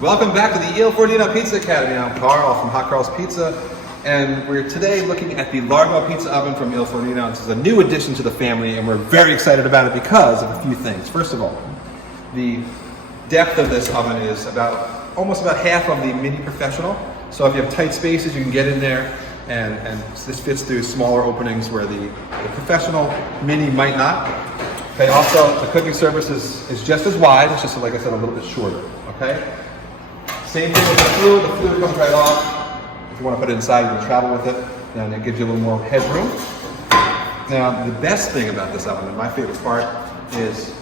Welcome back to the ilFornino Pizza Academy. I'm Carl from Hot Carl's Pizza, and we're today looking at the Largo Pizza Oven from ilFornino. This is a new addition to the family, and we're very excited about it because of a few things. First of all, the depth of this oven is almost about half of the Mini Professional. So if you have tight spaces, you can get in there, and this fits through smaller openings where the Professional Mini might not. Okay. Also, the cooking surface is just as wide. It's just, like I said, a little bit shorter. Okay. Same thing with the fluid. The fluid comes right off. If you want to put it inside, you can travel with it. Then it gives you a little more headroom. Now, the best thing about this oven, and my favorite part, is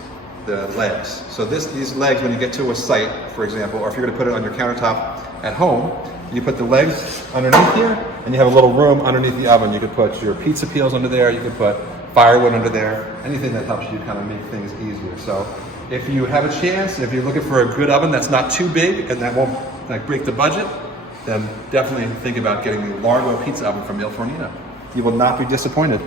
the legs. So these legs, when you get to a site, for example, or if you're going to put it on your countertop at home, you put the legs underneath here, and you have a little room underneath the oven. You could put your pizza peels under there. You could put firewood under there. Anything that helps you kind of make things easier. So if you have a chance, if you're looking for a good oven that's not too big and that won't break the budget, then definitely think about getting the Largo Pizza Oven from ilFornino. You will not be disappointed.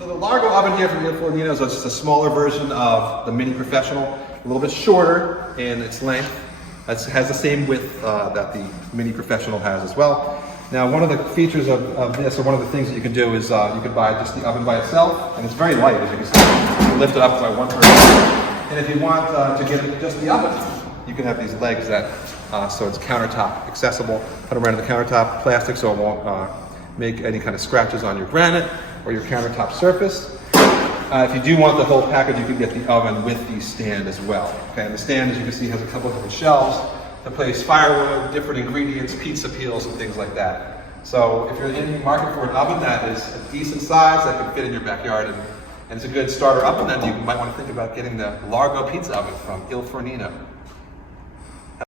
So the Largo oven here from ilFornino is just a smaller version of the Mini Professional, a little bit shorter in its length. It has the same width that the Mini Professional has as well. Now, one of the features of this, or one of the things that you can do is you can buy just the oven by itself, and it's very light, as you can see. You can lift it up by one person. And if you want to get just the oven, you can have these legs that, so it's countertop accessible. Put them right on the countertop, plastic, so it won't make any kind of scratches on your granite or your countertop surface. If you do want the whole package, you can get the oven with the stand as well. Okay, and the stand, as you can see, has a couple of different shelves to place firewood, different ingredients, pizza peels, and things like that. So if you're in the market for an oven that is a decent size, that can fit in your backyard, and it's a good starter oven, then you might want to think about getting the Largo Pizza Oven from ilFornino.